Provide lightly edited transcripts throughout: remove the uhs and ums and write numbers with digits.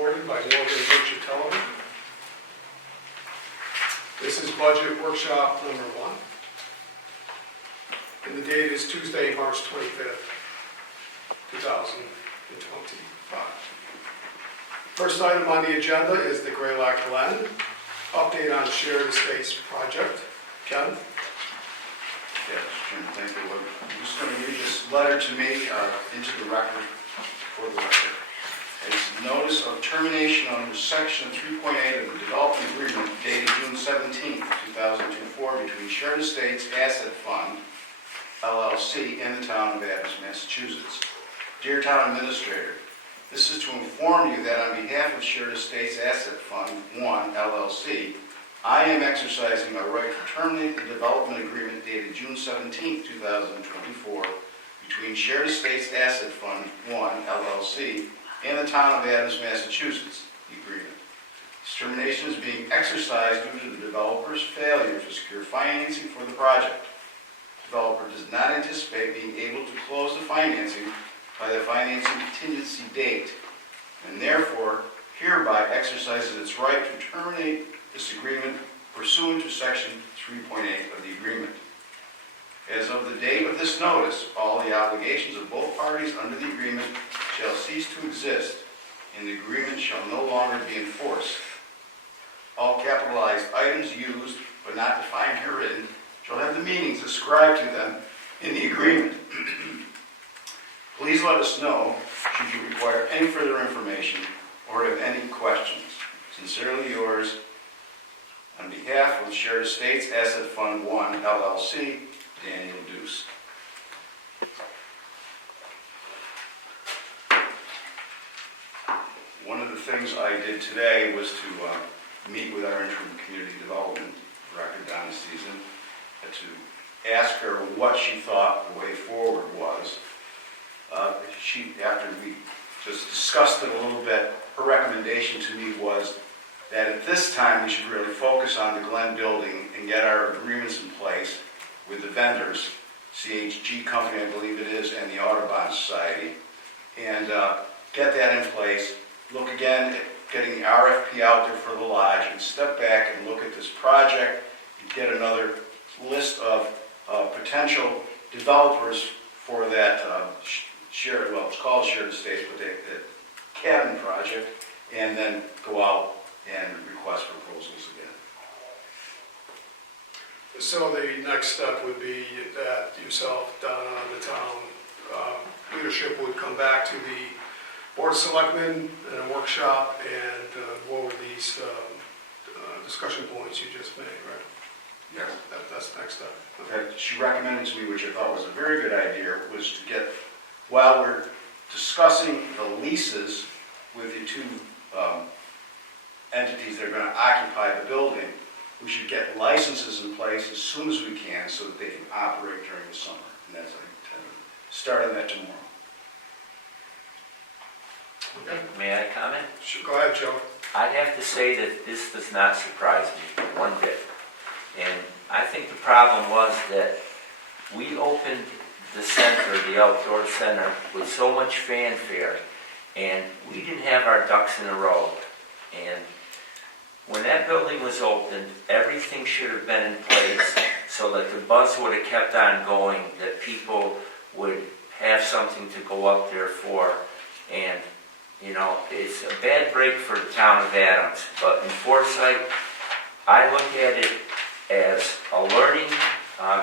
supported by Northern Virtue Television. This is budget workshop number 1. And the date is Tuesday, March 25th, 2025. First item on the agenda is the Greylock Glen update on shared estates project. Kevin? Yes, Jim, thank you. I'm just going to read this letter to me into the record, for the record. It's notice of termination under section 3.8 of the development agreement dated June 17, 2024 between Shared Estates Asset Fund, LLC, and the town of Adams, Massachusetts. Dear Town Administrator, this is to inform you that on behalf of Shared Estates Asset Fund 1, LLC, I am exercising my right to terminate the development agreement dated June 17, 2024 between Shared Estates Asset Fund 1, LLC, and the town of Adams, Massachusetts. The agreement. This termination is being exercised due to the developer's failure to secure financing for the project. The developer does not anticipate being able to close the financing by the financing contingency date, and therefore hereby exercises its right to terminate this agreement pursuant to section 3.8 of the agreement. As of the date of this notice, all the obligations of both parties under the agreement shall cease to exist, and the agreement shall no longer be enforced. All capitalized items used, but not defined herein, shall have the meanings ascribed to them in the agreement. Please let us know should you require any further information or have any questions. Sincerely yours, on behalf of Shared Estates Asset Fund 1, LLC, Daniel Deuce. One of the things I did today was to meet with our interim community development director, Donna Season, to ask her what she thought the way forward was. After we just discussed it a little bit, her recommendation to me was that at this time we should really focus on the Glen building and get our agreements in place with the vendors, CHG Company, I believe it is, and the Audubon Society, and get that in place. Look again at getting the RFP out there for the lodge and step back and look at this project and get another list of potential developers for that shared, well, it's called Shared Estates, but the cabin project, and then go out and request proposals again. So the next step would be that yourself, Donna, and the town leadership would come back to the Board of Selectmen in a workshop and go over these discussion points you just made, right? Yes. That's the next step. That she recommended to me, which I thought was a very good idea, was to get, while we're discussing the leases with the two entities that are going to occupy the building, we should get licenses in place as soon as we can so that they can operate during the summer. And that's what I intend to start on that tomorrow. Okay. May I comment? Sure. Go ahead, Joe. I have to say that this does not surprise me one bit. And I think the problem was that we opened the center, the outdoor center, with so much fanfare, and we didn't have our ducks in a row. And when that building was opened, everything should have been in place so that the buzz would have kept on going, that people would have something to go up there for. And, you know, it's a bad break for the town of Adams, but in foresight, I look at it as a learning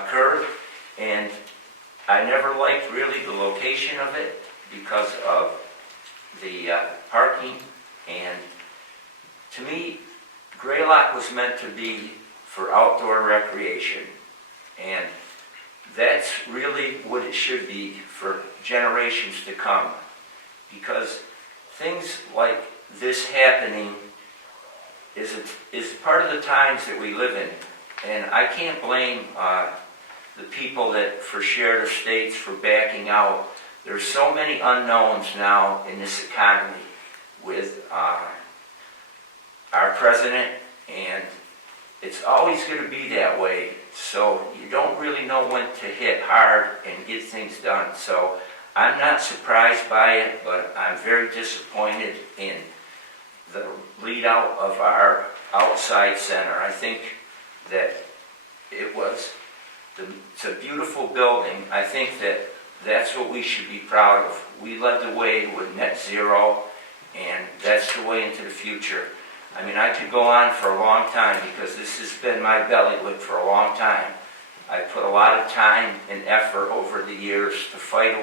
curve, and I never liked really the location of it because of the parking. And to me, Greylock was meant to be for outdoor recreation, and that's really what it should be for generations to come, because things like this happening is part of the times that we live in. And I can't blame the people that for Shared Estates for backing out. There's so many unknowns now in this economy with our president, and it's always going to be that way. So you don't really know when to hit hard and get things done. So I'm not surprised by it, but I'm very disappointed in the lead out of our outside center. I think that it's a beautiful building. I think that that's what we should be proud of. We led the way with net zero, and that's the way into the future. I mean, I could go on for a long time because this has been my bailiwick for a long time. I put a lot of time and effort over the years to fight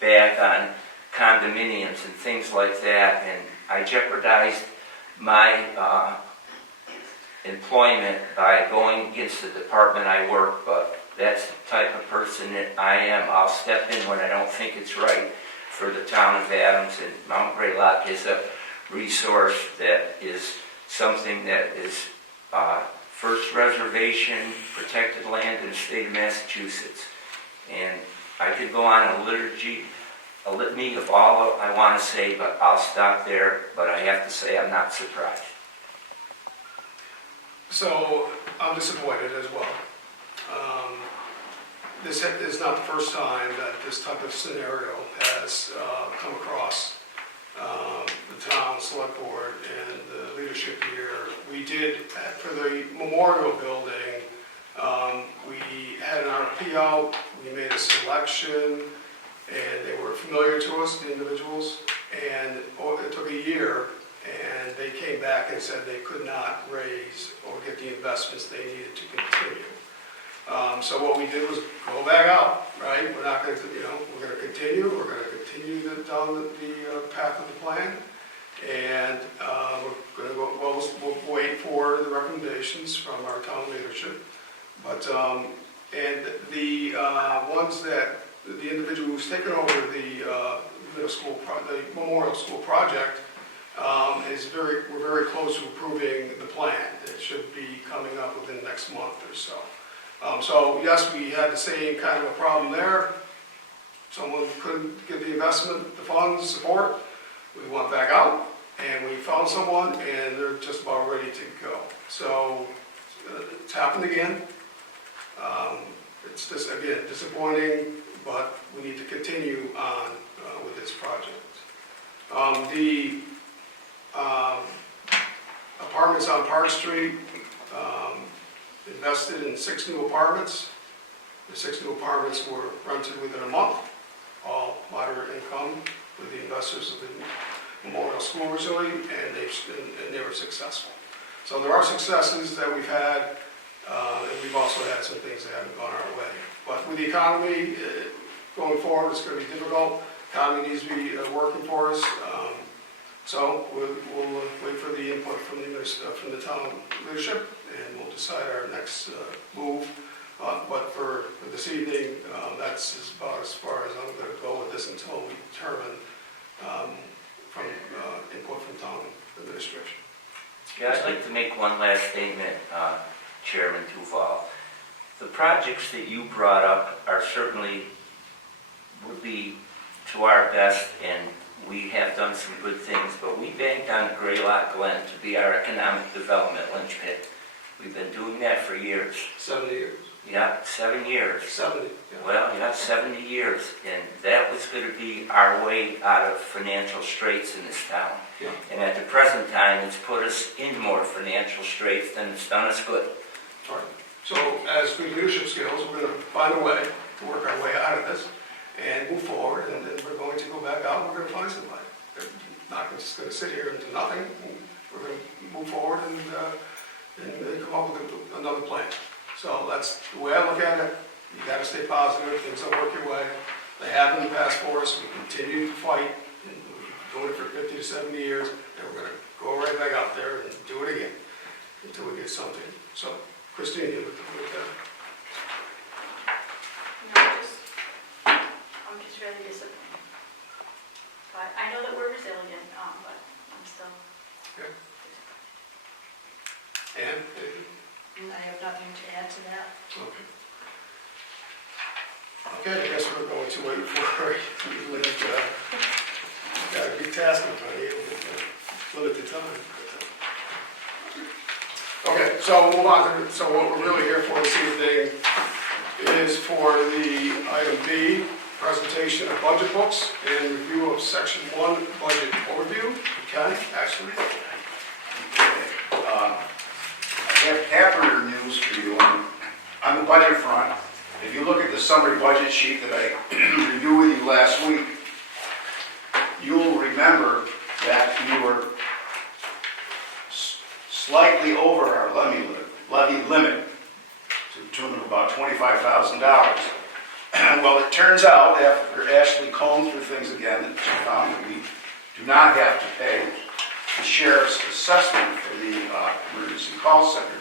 back on condominiums and things like that, and I jeopardized my employment by going against the department I work, but that's the type of person that I am. I'll step in when I don't think it's right for the town of Adams, and Mount Greylock is a resource that is something that is first reservation, protected land in the state of Massachusetts. And I could go on a litany of all I want to say, but I'll stop there. But I have to say I'm not surprised. So I'm disappointed as well. This is not the first time that this type of scenario has come across the town select board and the leadership here. We did, for the memorial building, we had an RFP out, we made a selection, and they were familiar to us, the individuals, and it took a year, and they came back and said they could not raise or get the investments they needed to continue. So what we did was go back out, right? We're not going to, we're going to continue. We're going to continue down the path of the plan, and we're going to go. Well, we'll wait for the recommendations from our town leadership. But and the ones that the individual who's taken over the middle school, the memorial school project, we're very close to approving the plan. It should be coming up within the next month or so. So yes, we had the same kind of a problem there. Someone couldn't get the investment, the funds, support. We went back out and we found someone, and they're just about ready to go. So it's happened again. It's just, again, disappointing, but we need to continue on with this project. The apartments on Park Street, invested in 6 new apartments. The 6 new apartments were rented within a month, all moderate income with the investors of the Memorial School originally, and they were successful. So there are successes that we've had, and we've also had some things that haven't gone our way. But with the economy going forward, it's going to be difficult. The economy needs to be working for us. So we'll wait for the input from the town leadership, and we'll decide our next move. But for this evening, that's about as far as I'm going to go with this until we determine from input from town administration. Yeah, I'd like to make one last statement, Chairman Duval. The projects that you brought up are certainly would be to our best, and we have done some good things, but we banked on Greylock Glen to be our economic development linchpin. We've been doing that for years. 70 years. Yeah, 7 years. 70. Yeah. Well, yeah, 70 years, and that was going to be our way out of financial straits in this town. Yeah. And at the present time, it's put us in more financial straits than it's done us good. All right. So as good leadership skills, we're going to find a way to work our way out of this and move forward, and then we're going to go back out and we're going to find somebody. They're not just going to sit here and do nothing. We're going to move forward and come up with another plan. So that's the way I look at it. You got to stay positive. Things don't work your way. They have in the past for us. We continue to fight. And we've been doing it for 50 to 70 years, and we're going to go right back out there and do it again until we get something. So, Christine, you with that? I'm just really disappointed. But I know that we're resilient, but I'm still Okay. disappointed. And I have nothing to add to that. okay. Okay, I guess we're going to wait for you. Got a big task in front of you with limited time. Okay, so we'll move on. So what we're really here for this evening is for the item B, presentation of budget books and review of section 1 budget overview. Okay, actually. the budget front, if you look at the summary budget sheet that I reviewed with you last week, you'll remember that we were slightly over our levy limit to the tune of about $25,000. Well, it turns out, after Ashley combed through things again, that she found that we do not have to pay the sheriff's assessment for the emergency call center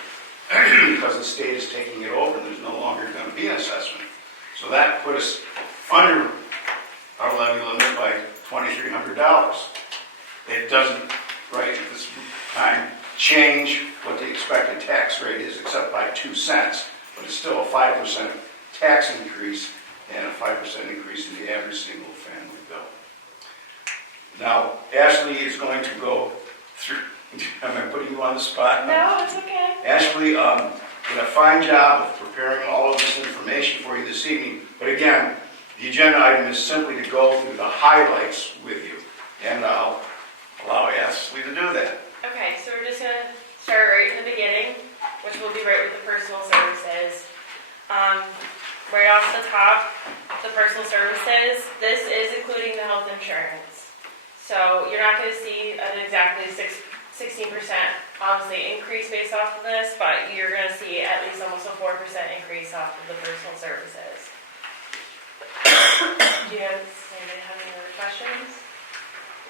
because the state is taking it over and there's no longer going to be an assessment. So that put us under our levy limit by $2,300. It doesn't, right at this time, change what the expected tax rate is except by 2 cents, but it's still a 5% tax increase and a 5% increase in the average single-family bill. Now, Ashley is going to go through, am I putting you on the spot? No, it's okay. Ashley did a fine job of preparing all of this information for you this evening, but again, the agenda item is simply to go through the highlights with you, and I'll allow Ashley to do that. Okay, so we're just going to start right in the beginning, which will be right with the personal services. Right off the top, the personal services, this is including the health insurance. So you're not going to see an exactly 16% obviously increase based off of this, but you're going to see at least almost a 4% increase off of the personal services. Do you have, does anybody have any other questions?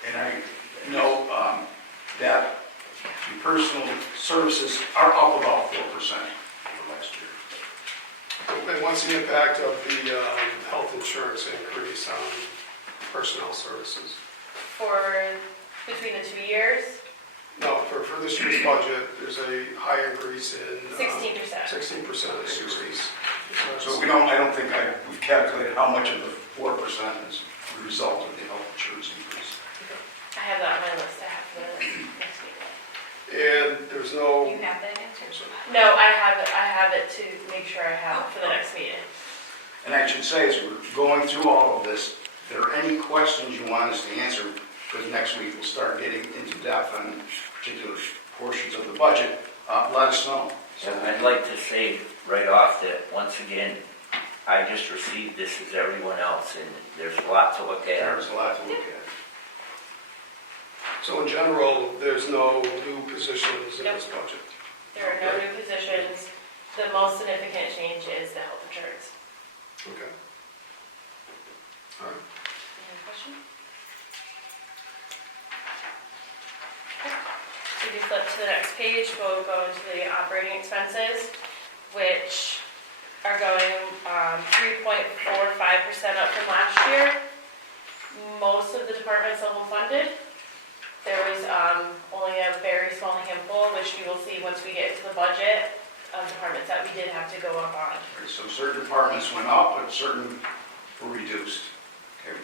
And I know that the personal services are up about 4% over last year. And what's the impact of the health insurance increase on personnel services? For between the 2 years, No, for this year's budget, there's a high increase in 16%. 16% increase. So I don't think we've calculated how much of the 4% is the result of the health insurance increase. I have that on my list to have for the next meeting. And there's no, You have that answer? No, I have it to make sure I have it for the next meeting. And I should say, as we're going through all of this, if there are any questions you want us to answer, because next week we'll start getting into depth on particular portions of the budget, let us know. And I'd like to say right off that, once again, I just received this as everyone else, and there's a lot to look at. There's a lot to look at. so in general, there's no new positions in this budget. There are no new positions. The most significant change is the health insurance. Okay. All right. Any other question? So if you flip to the next page, we'll go into the operating expenses, which are going 3.45% up from last year. Most of the departments level funded. There was only a very small handful, which you will see once we get into the budget, of departments that we did have to go up on. So certain departments went up, but certain were reduced. Okay.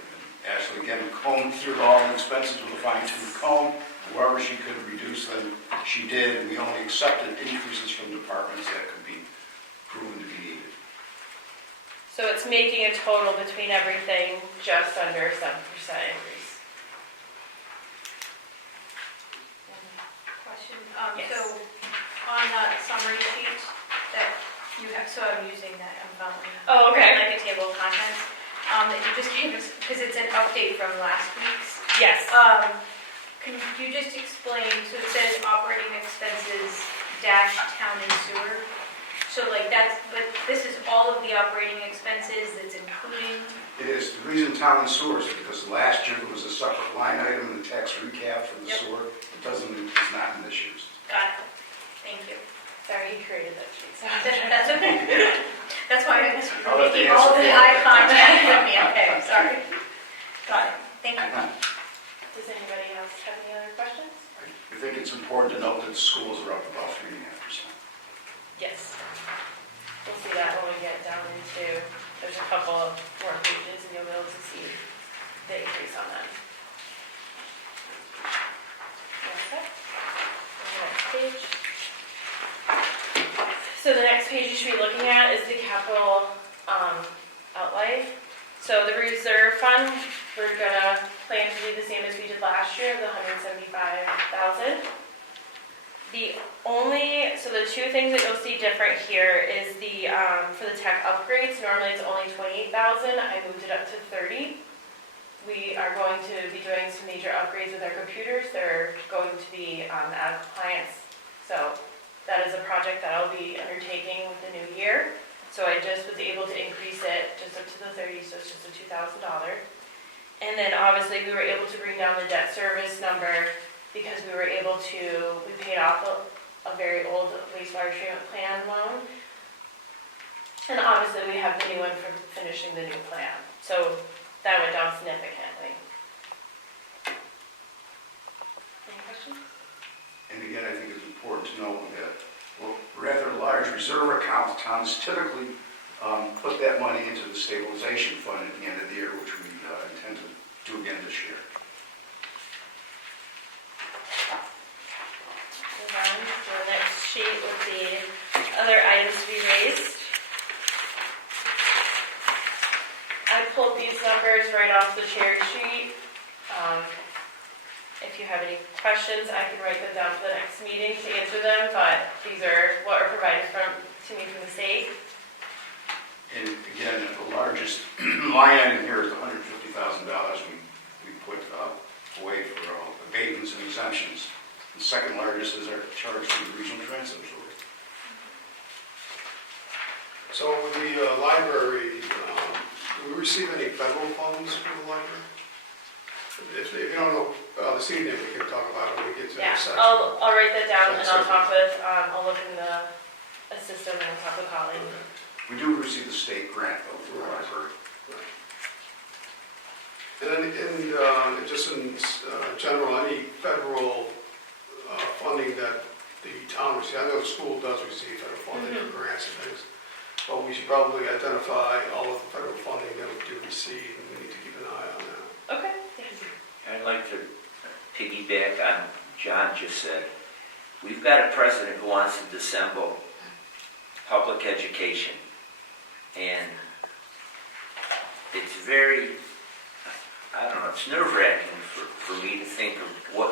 Ashley again combed through all the expenses with a fine-tooth comb. Wherever she could reduce them, she did, and we only accepted increases from departments that could be proven to be needed. So it's making a total between everything just under 7% increase. Question. Yes. So on the summary sheet that you have, so I'm using that, I'm following. Oh, okay. Like a table of contents, that you just gave us, because it's an update from last week's. Yes. Can you just explain, so it says operating expenses dash town and sewer. So like that's, but this is all of the operating expenses that's including? It is. The reason town and sewer is because last year there was a separate line item in the tax recap for the Yep. sewer. It's not in this year's. Got it. Thank you. Sorry, you created that sheet. That's okay. That's why I was I'll let the making all of answer the for eye contact with me. Okay, sorry. Got it. Thank you. Does anybody else have any other questions? I think it's important to note that the schools are up about 3.5%. Yes. We'll see that when we get down into, there's a couple of more pages and you'll be able to see the increase on that. Okay. On the next page. So the next page you should be looking at is the capital outlay. So the reserve fund, we're gonna plan to do the same as we did last year, the $175,000. The two things that you'll see different here is for the tech upgrades, normally it's only 28,000, I moved it up to 30. We are going to be doing some major upgrades with our computers, they're going to be out of compliance. So that is a project that I'll be undertaking with the new year. So I just was able to increase it just up to the 30, so it's just a $2,000. And then obviously we were able to bring down the debt service number because we paid off a very old wastewater treatment plan loan. And obviously we have the new one for finishing the new plan. So that went down significantly. Any questions? And again, I think it's important to note that rather large reserve accounts, towns typically put that money into the stabilization fund at the end of the year, which we intend to do again this year. Move on to the next sheet would be other items to be raised. I pulled these numbers right off the cherry sheet. If you have any questions, I can write them down for the next meeting to answer them, but these are what are provided to me from the state. And again, the largest line item here is $150,000 we put away for abatements and exemptions. The second largest is our charge to the regional transit authority. So with the library, do we receive any federal funds from the library? If you don't know this evening, we can talk about it when we get to Yeah, the section. I'll write that down and I'll Section. talk with, I'll look in the system and I'll talk with Holly. We do receive the state grant though for the library. And just in general, any federal funding that the town receives, I know the school does receive federal funding for grants and things, but we should probably identify all of the federal funding that we do receive, and we need to keep an eye on that. Okay. Yes. I'd like to piggyback on John just said. We've got a president who wants to disassemble public education. And it's very, I don't know, it's nerve-wracking for me to think of what,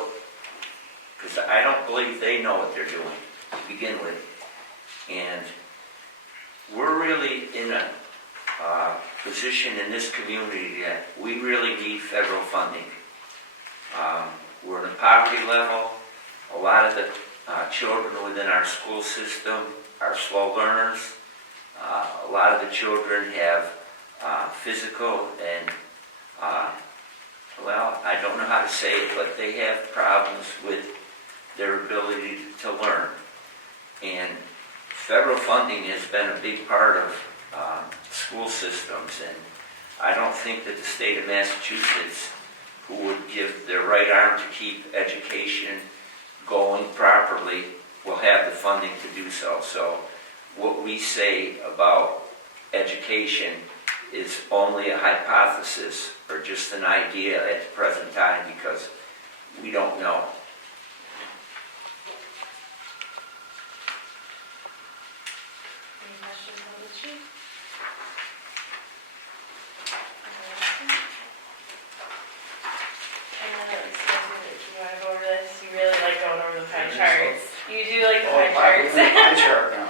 because I don't believe they know what they're doing to begin with. And we're really in a position in this community that we really need federal funding. We're in a poverty level. A lot of the children within our school system are slow learners. A lot of the children have physical and, well, I don't know how to say it, but they have problems with their ability to learn. And federal funding has been a big part of school systems, and I don't think that the state of Massachusetts, who would give their right arm to keep education going properly, will have the funding to do so. So what we say about education is only a hypothesis or just an idea at the present time because we don't know. Any questions on the sheet? And let's see, do you want to go over this? You really like going over the pie charts. You do like the pie charts. Pie chart now.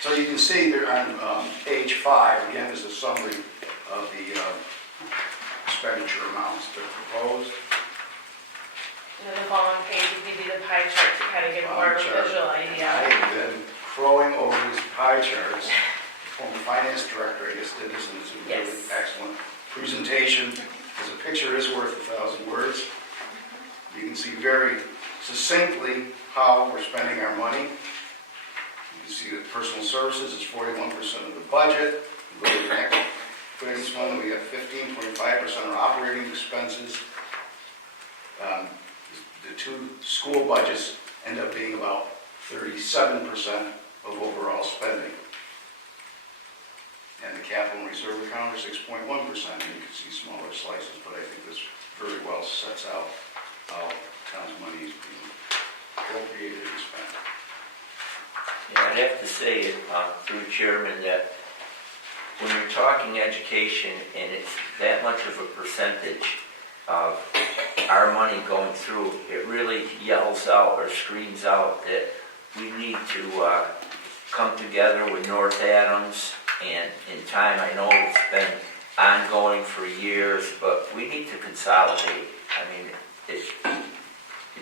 So you can see there on page 5, again, is a summary of the expenditure amounts that are proposed. And then the following page will give you the pie chart to kind of get more of a visual I idea. have been crowing over these pie charts. The former finance director, I guess, did this, and it's a really Yes. excellent presentation. Because a picture is worth 1,000 words. You can see very succinctly how we're spending our money. You can see that personal services is 41% of the budget. Go to the next this one, we have 15.5% of operating expenses. The two school budgets end up being about 37% of overall spending. And the capital and reserve account are 6.1%. You can see smaller slices, but I think this very well sets out how town's money is being appropriated and spent. Yeah, I'd have to say, through the chairman, that when you're talking education and it's that much of a percentage of our money going through, it really yells spells out or screams out that we need to come together with North Adams, and in time, I know it's been ongoing for years, but we need to consolidate. I mean, it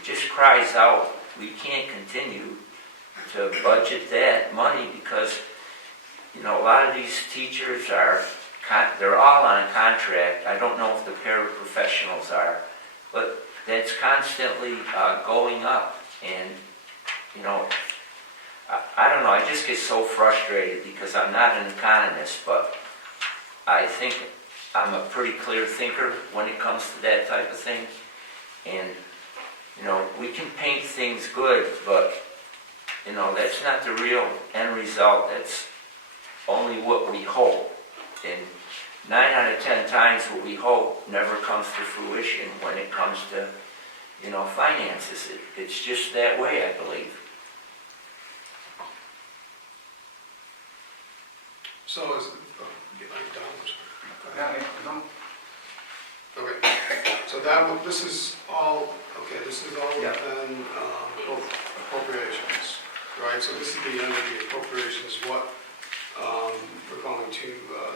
just cries out, we can't continue to budget that money because, you know, a lot of these teachers they're all on contract. I don't know if the paraprofessionals are, but that's constantly going up. And, you know, I don't know, I just get so frustrated because I'm not an economist, but I think I'm a pretty clear thinker when it comes to that type of thing. And, you know, we can paint things good, but, you know, that's not the real end result. That's only what we hope. And 9 out of 10 times what we hope never comes to fruition when it comes to, you know, finances. It's just that way, I believe. So is, get my dollars. Yeah, no, Okay, so this is all Yeah. within appropriations, right? So this is the end of the appropriations, what we're going to,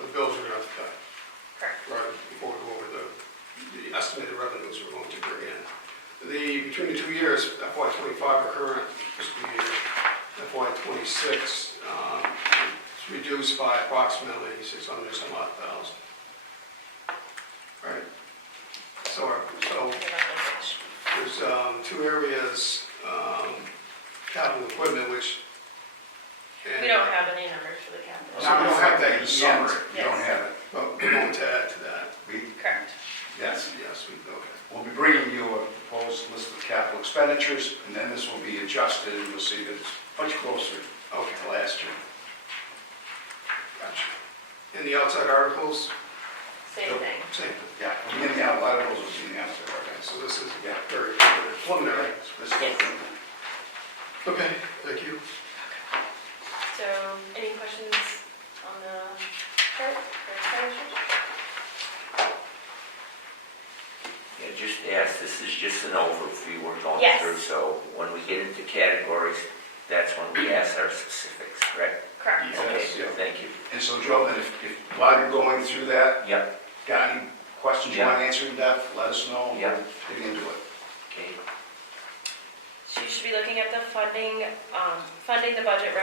the bills we're going to have to pay, Correct. right? Before we go over the estimated revenues we're going to bring in. Between the 2 years, FY '25 or current fiscal year, FY '26, it's reduced by approximately 600 some odd thousand. Right? So there's 2 areas, capital equipment, which. We don't have any numbers for the capital. no, we don't have that in the summary, we don't Yes. have it. But we're going to add to that. Correct. Yes, Yes, okay. we'll be bringing you a proposed list of capital expenditures, and then this will be adjusted, and you'll see that it's much closer to last year. Gotcha. And the outside articles, Same thing. same. Yeah, we'll be in the, a lot of those will be in the answer. Okay, so this is Yeah. very preliminary. This is- Okay, thank you. So, any questions on the chart or expenditures? Yeah, just ask, this is just an overview we're going Yes. through, so when we get into categories, that's when we ask our specifics, correct? Correct. Yes, Okay, yeah. thank you. And so, Joe, then if while you're going through that, Yep, got any questions you Yeah. want answered in depth, let us know. and Yeah. we'll Dig into it. okay. So you should be looking at the funding the budget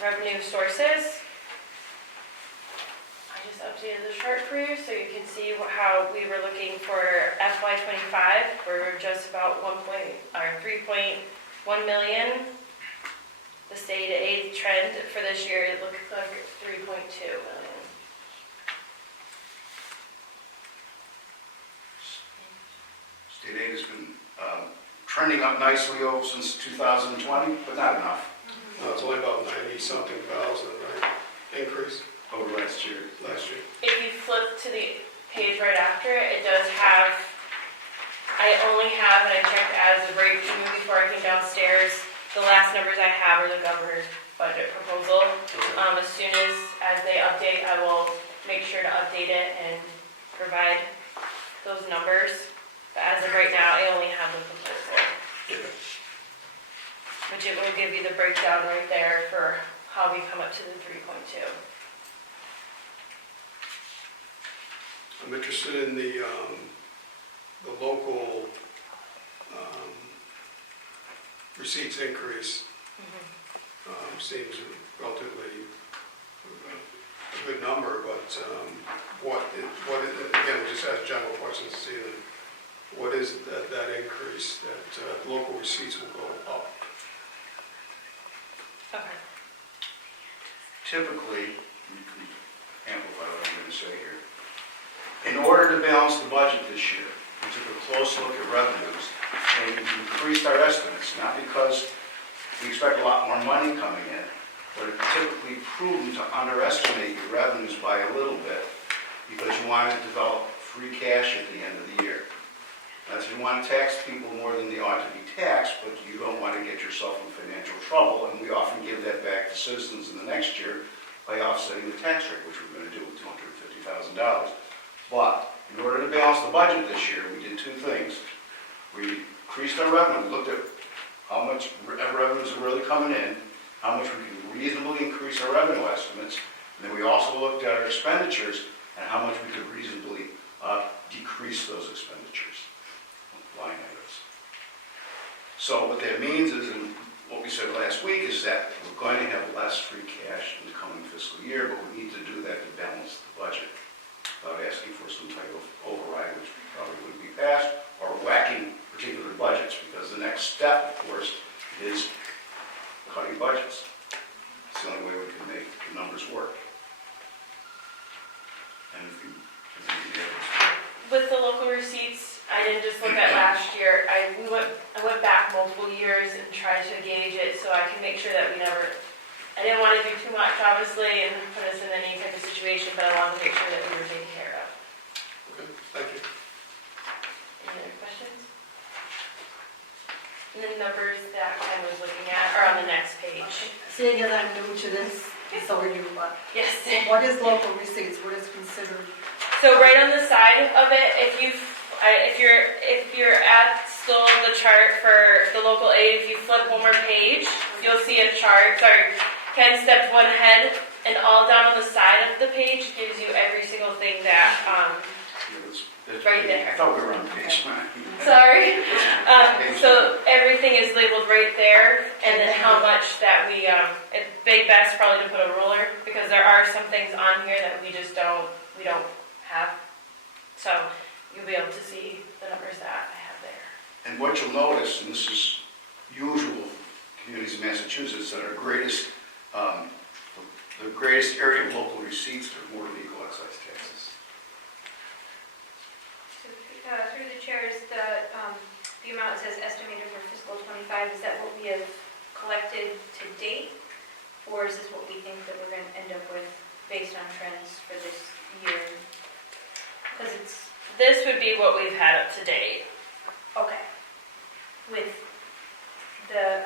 revenue sources. I just updated the chart for you so you can see how we were looking for FY '25. We're just about 3.1 million. The state aid trend for this year, it looks like 3.2 million. State aid has been trending up nicely since 2020, but not enough No, it's only about 90-something thousand, right? Increase over last year. last year. If you flip to the page right after it, it does have, I only have, and I checked as of right before I came downstairs, the last numbers I have are the governor's budget proposal. As soon as they update, I will make sure to update it and provide those numbers. But as of right now, I only have the proposal, which it will give you the breakdown right there for how we come up to the 3.2. I'm interested in the local receipts increase. Seems relatively a good number, but again, we just ask general questions to see what is that increase, that local receipts will go up. Okay. Typically, you can amplify what I'm going to say here. In order to balance the budget this year, we took a close look at revenues and we increased our estimates, not because we expect a lot more money coming in, but it's typically prudent to underestimate your revenues by a little bit because you want to develop free cash at the end of the year. That's you want to tax people more than they ought to be taxed, but you don't want to get yourself in financial trouble, and we often give that back to citizens in the next year by offsetting the tax rate, which we're going to do with $250,000. But in order to balance the budget this year, we did 2 things. We increased our revenue, we looked at how much revenues are really coming in, how much we can reasonably increase our revenue estimates, and then we also looked at our expenditures and how much we could reasonably decrease those expenditures, line items. So what that means is, and what we said last week, is that we're going to have less free cash in the coming fiscal year, but we need to do that to balance the budget without asking for some type of override, which probably wouldn't be passed, or whacking particular budgets, because the next step, of course, is cutting budgets. It's the only way we can make the numbers work. And if you, With the local receipts, I didn't just look at last year. I went back multiple years and tried to gauge it so I can make sure that I didn't want to do too much, obviously, and put us in any type of situation, but I wanted to make sure that we were taken care of. Okay, thank you. Any other questions? And the numbers that Ken was looking at are on the next page. Seeing as I'm new to this, so are you, Yes. what is local receipts, what is considered? So right on the side of it, if you're at still the chart for the local aid, if you flip one more page, you'll see a chart. Sorry, Ken stepped one ahead, and all down on the side of the page gives you every single thing that, right there. I thought we were on page 9. Sorry. So everything is labeled right there, and then how much that it'd be best probably to put a ruler, because there are some things on here that we don't have. So you'll be able to see the numbers that I have there. And what you'll notice, and this is usual for communities in Massachusetts, that our greatest, the greatest area of local receipts are more legal excise taxes. So, through the chair, is the amount that says estimated for fiscal '25, is that what we have collected to date? Or is this what we think that we're going to end up with based on trends for this year? Because This would be what we've had up to date. okay. With the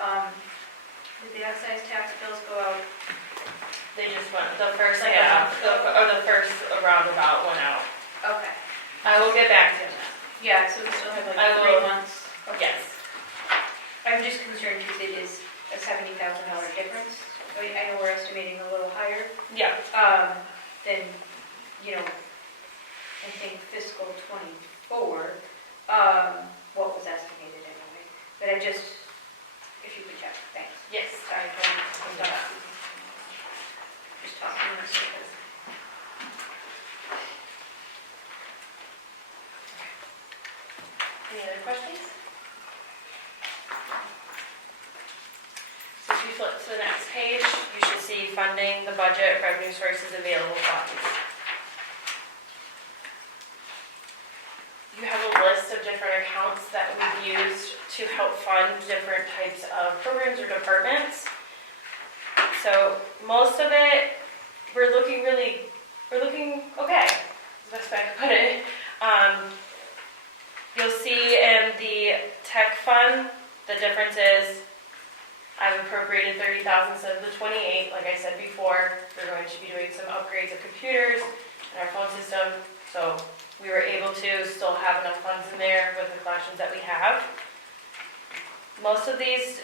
excise tax bills go out? They just went, the first roundabout went out. Okay. I will get back to you on that. Yeah, so we still have like I 3 will- months? Okay. Yes. I'm just concerned because it is a $70,000 difference. I know we're estimating a little higher. Yeah. Then, I think fiscal '24, what was estimated anyway. But if you could check, thanks. Yes. Sorry, I'm done. Just talking in circles. Any other questions? So if you flip to the next page, you should see funding, the budget, revenue sources, available funds. You have a list of different accounts that we've used to help fund different types of programs or departments. So most of it, we're looking okay, is the best way I could put it. You'll see in the tech fund, the difference is I've appropriated 30,000 instead of the 28. Like I said before, we're going to be doing some upgrades of computers and our phone system. So we were able to still have enough funds in there with the collections that we have. Most of these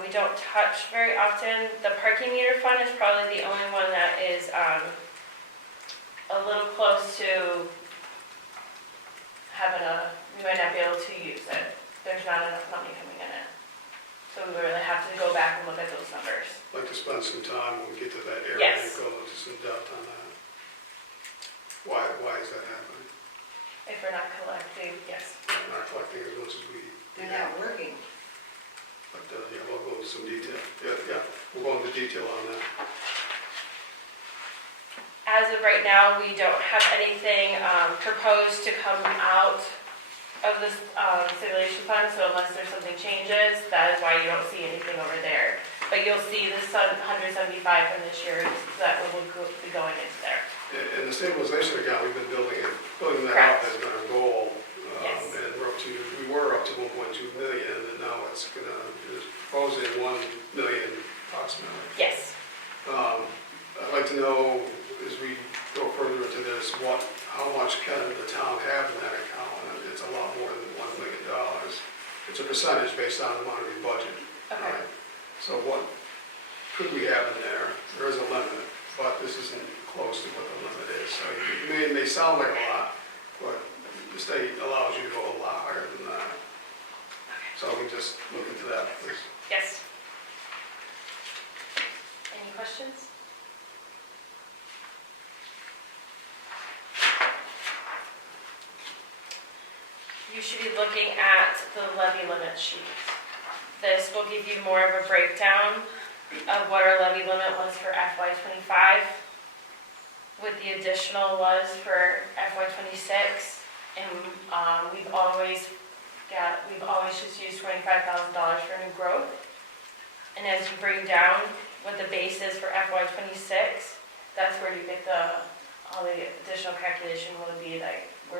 we don't touch very often. The parking meter fund is probably the only one that is a little close to having we might not be able to use it. There's not enough money coming in it. So we really have to go back and look at those numbers. I'd like to spend some time when we get to that area and Yes. go into some depth on that. Why is that happening? If we're not collecting, yes. We're not collecting as much as we They're have. not working. But, yeah, we'll go into some detail. Yeah, we'll go into detail on that. As of right now, we don't have anything proposed to come out of this simulation fund, so unless there's something changes, that is why you don't see anything over there. But you'll see this 175 from this year that will be going into there. And the stabilization account, we've been building that up Correct. has been our goal. Yes. And we were up to 1.2 million, and now it's proposing 1 million approximately. Yes. I'd like to know, as we go further into this, how much can the town have in that account? And it's a lot more than $1 million. It's a percentage based on the amount we budget. So what could we have in there? There is a limit, but this isn't close to what the limit is. So it may sound like a lot, but the state allows you to go a lot higher than that. So we just look into that, please. Yes. Any questions? You should be looking at the levy limit sheet. This will give you more of a breakdown of what our levy limit was for FY '25, what the additional was for FY '26, and we've always just used $25,000 for new growth. And as you bring down what the base is for FY '26, that's where you get all the additional calculation will be like, we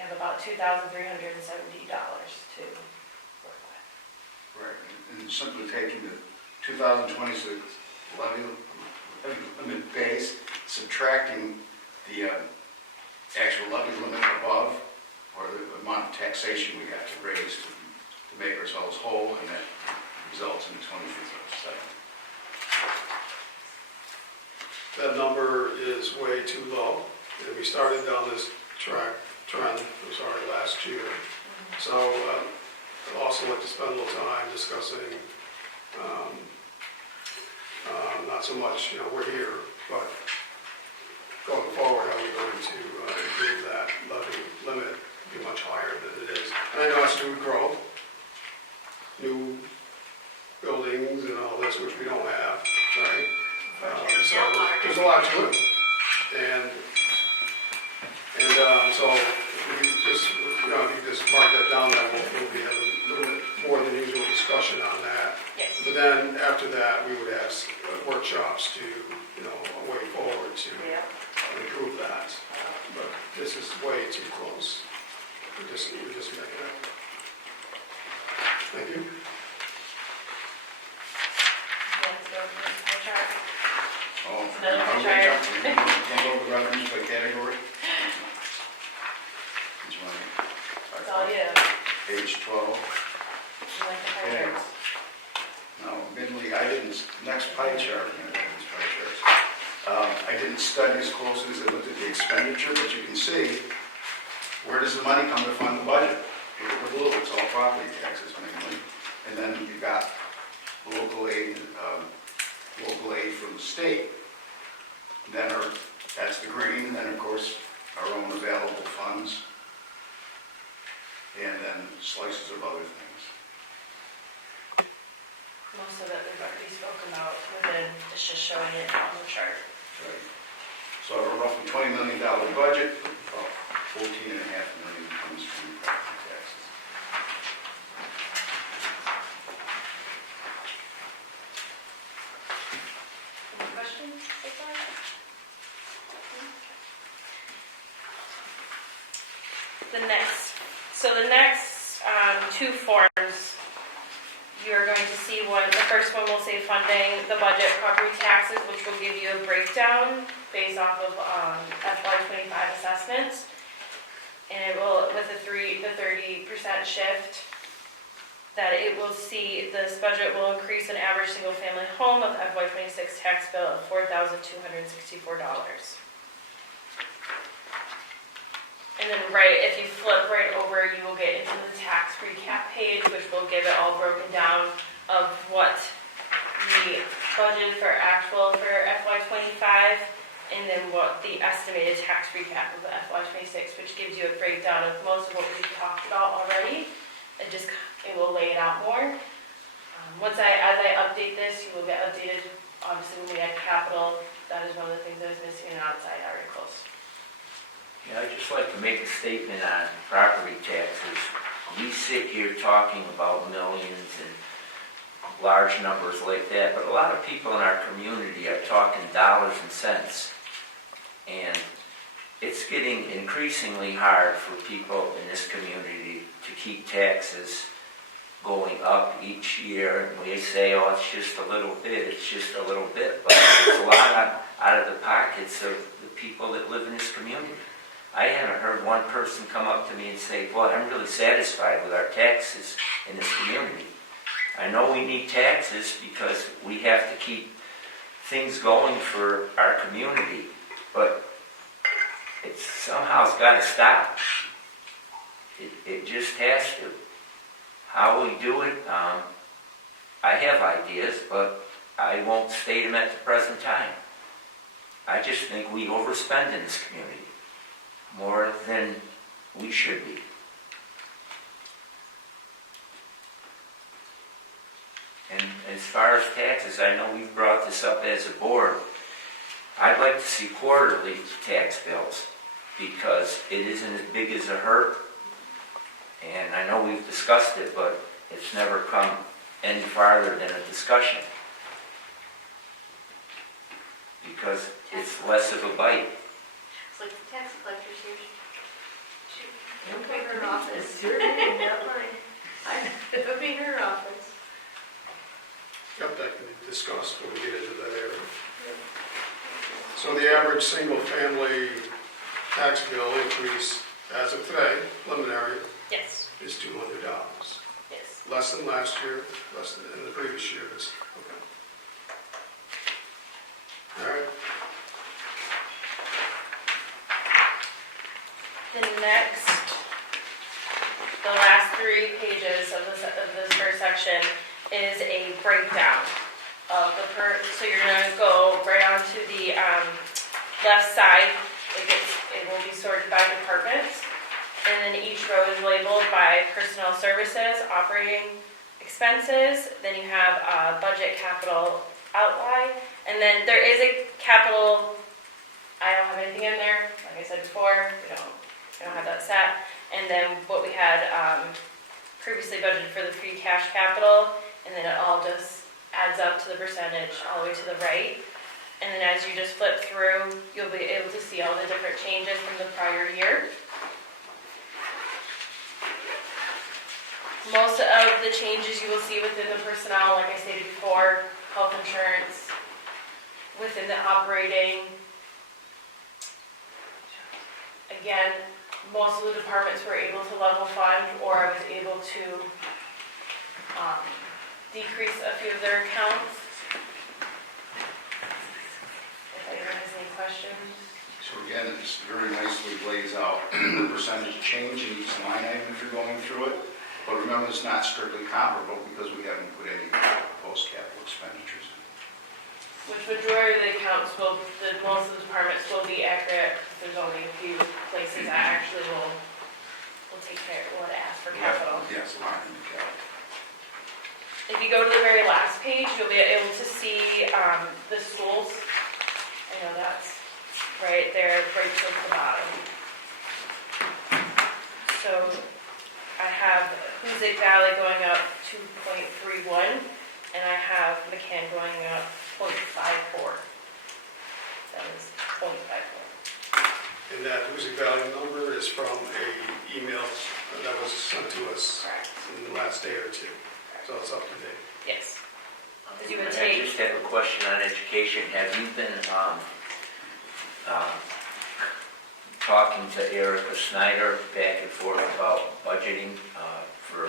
have about $2,370 to work with. Right, and simply taking the 2026 levy limit base, subtracting the actual levy limit above, or the amount of taxation we have to raise to make ourselves whole, and that results in the 25th. That number is way too low. And we started down this trend, last year. So I'd also like to spend a little time discussing, not so much, we're here, but going forward, how we're going to improve that levy limit to be much higher than it is. And I know it's new growth, new buildings and all this, which we don't have, right? So there's a lot to it. And so if you just mark that down, then we'll be having a little bit more than usual discussion on that. Yes. But then after that, we would have workshops to, a way forward to improve that. But this is way too close. We're just making it. Thank you. Let's go to the chart. Oh, Another I'm chart. going to go over revenues by category. Which one? It's all you. Page 12. You like the pie Okay. charts? No, admittedly, next pie chart, these pie charts. I didn't study as closely as I looked at the expenditure, but you can see, where does the money come to fund the budget? Look at the blue, it's all property taxes mainly. And then you've got local aid from the state. Then that's the green, and then of course, our own available funds. And then slices of other things. Most of it we've already spoken about within, it's just showing it on the chart. Right. So a roughly $20 million budget, about $14.5 million comes from property taxes. Any questions so far? The next two forms, you're going to see the first one will say funding the budget property taxes, which will give you a breakdown based off of FY '25 assessments. And it will, with the 30% shift, that it will see this budget will increase an average single-family home of FY '26 tax bill of $4,264. And then if you flip right over, you will get into the tax recap page, which will give it all broken down of what the budget for actual for FY '25, and then what the estimated tax recap of the FY '26, which gives you a breakdown of most of what we've talked about already. It will lay it out more. As I update this, you will get updated. Obviously, when we add capital, that is one of the things that is missing in outside articles. Yeah, I'd just like to make a statement on property taxes. We sit here talking about millions and large numbers like that, but a lot of people in our community are talking dollars and cents. And it's getting increasingly hard for people in this community to keep taxes going up each year. And we say, oh, it's just a little bit, but it's a lot out of the pockets of the people that live in this community. I haven't heard one person come up to me and say, boy, I'm really satisfied with our taxes in this community. I know we need taxes because we have to keep things going for our community, but it's somehow's gotta stop. It just has to. How we do it, I have ideas, but I won't state them at the present time. I just think we overspend in this community, more than we should be. And as far as taxes, I know we've brought this up as a board. I'd like to see quarterly tax bills because it isn't as big as a hurt. And I know we've discussed it, but it's never come any farther than a discussion. Because it's less of a bite. It's like the tax collector's here. Don't pay her office. It's your name, not mine. It'll be her office. Yep, that can be discussed when we get into that area. So the average single-family tax bill increase as of today, preliminary, Yes, is $200. yes. Less than last year, less than in the previous years. Okay. All right. The next, the last 3 pages of this first section is a breakdown of the so you're gonna go right onto the left side. It will be sorted by departments, and then each row is labeled by personnel services, operating expenses. Then you have budget, capital, outline, and then there is a capital. I don't have anything in there. Like I said before, we don't have that set. And then what we had previously budgeted for the free cash capital, and then it all just adds up to the percentage all the way to the right. And then as you just flip through, you'll be able to see all the different changes from the prior year. Most of the changes you will see within the personnel, like I stated before, health insurance, within the operating. Again, most of the departments were able to level fund, or I was able to decrease a few of their accounts. If anyone has any questions. So again, it's very nicely lays out the percentage change in each line item if you're going through it. But remember, it's not strictly comparable because we haven't put any post-capital expenditures in. Which majority of the accounts most of the departments will be accurate. There's only a few places that actually will take care, will ask for capital. Yes, line in the capital. If you go to the very last page, you'll be able to see the schools. I know that's right there, right towards the bottom. So I have Hoosick Valley going up 2.31, and I have McCann going up 0.54. That is 0.54. And that Hoosick Valley number is from a email that was sent to us Correct. in the last day or two. So it's up to date. Yes. Because you would I take. just have a question on education. Have you been talking to Erica Snyder back and forth about budgeting for,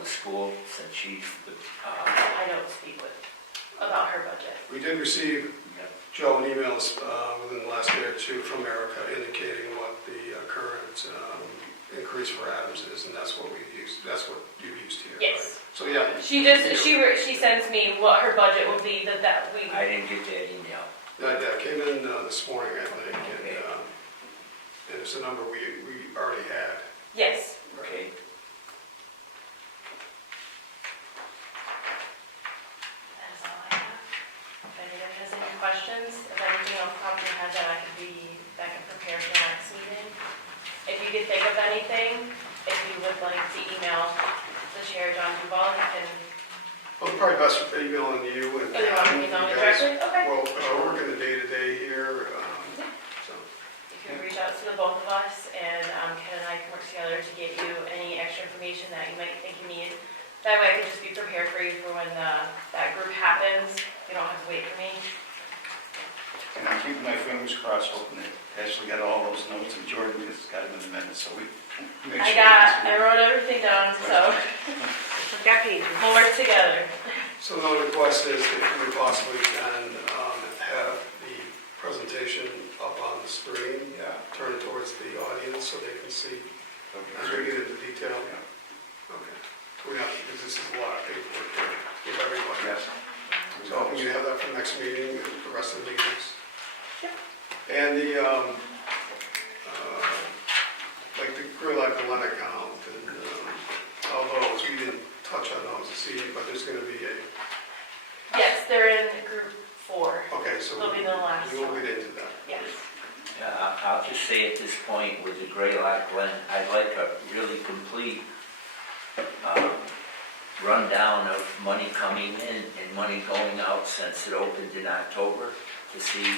the school since she's the... I don't speak about her budget. We did receive, Joe, an email within the last day or two from Erica indicating what the current increase for Adams is, and that's what we use. That's what you used here. Yes. Right? So yeah. She sends me what her budget will be that we. I didn't get that email. That came in this morning, I think, and it's a number we already had. Yes. Okay. That is all I have. If anyone has any questions, if anything else pops in your head that I can prepare for the next meeting. If you could think of anything, if you would like to email the chair, John Duval, you can. Well, probably best emailing you and. Oh, you want me to email me directly? Okay. Well, we're working the day-to-day here, so. You can reach out to the both of us, and Ken and I can work together to get you any extra information that you might think you need. That way I can just be prepared for you for when that group happens. You don't have to wait for me. And I'm keeping my fingers crossed, hoping that Ashley got all those notes, and Jordan has got them in the minutes, so we make sure. I wrote everything down, so. I've got pages. We'll work together. So the request is if we possibly can have the presentation up on the screen, Yeah. turn it towards the audience so they can see as Okay. we get into detail. Yeah. Okay. We have, because this is a lot of paperwork here, give everybody. Yes. So can you have that for next meeting and the rest of the meetings? Yep. And the, like the grill at Glen account and all those, we didn't touch on those this evening, but there's gonna be a, Yes, they're in group 4. okay, so They'll be the last you will one. get into that. Yes. Yeah, I'll just say at this point with the Gray Lock Glen, I'd like a really complete rundown of money coming in and money going out since it opened in October to see,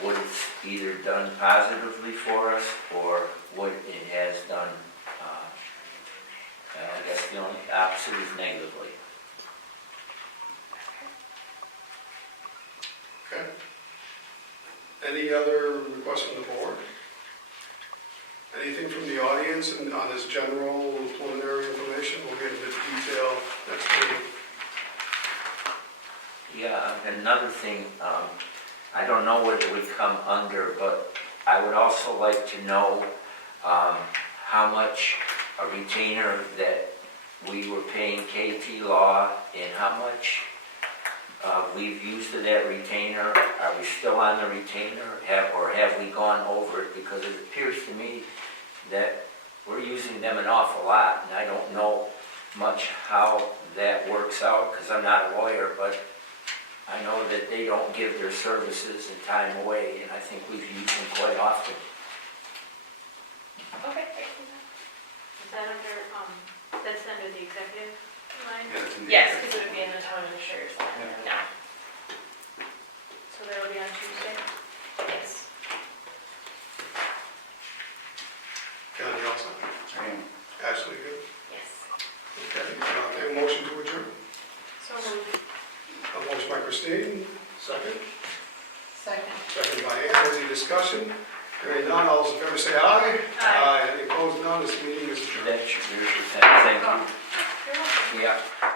what it's either done positively for us or what it has done, I guess the only opposite is negatively. Okay. Any other requests from the board? Anything from the audience and on this general preliminary information? We'll get into detail next meeting. Yeah, and another thing, I don't know what it would come under, but I would also like to know how much a retainer that we were paying KT Law and how much we've used of that retainer. Are we still on the retainer or have we gone over it? Because it appears to me that we're using them an awful lot, and I don't know much how that works out because I'm not a lawyer, but I know that they don't give their services and time away, and I think we've used them quite often. Okay. Is that under, that's under the executive line? Yeah, it's in the- Yes, because it would be in the town insurance line. Yeah. No. So that'll be on Tuesday? Yes. John, you also? I am. Ashley, good? Yes. Okay. A motion to adjourn? So moved. A motion by Christine, second. Second. Second by Ann. Any discussion? Hearing none, all those in favor say aye. Aye. Any opposed, none. This meeting is adjourned. That's your, thank you. You're welcome. Yeah.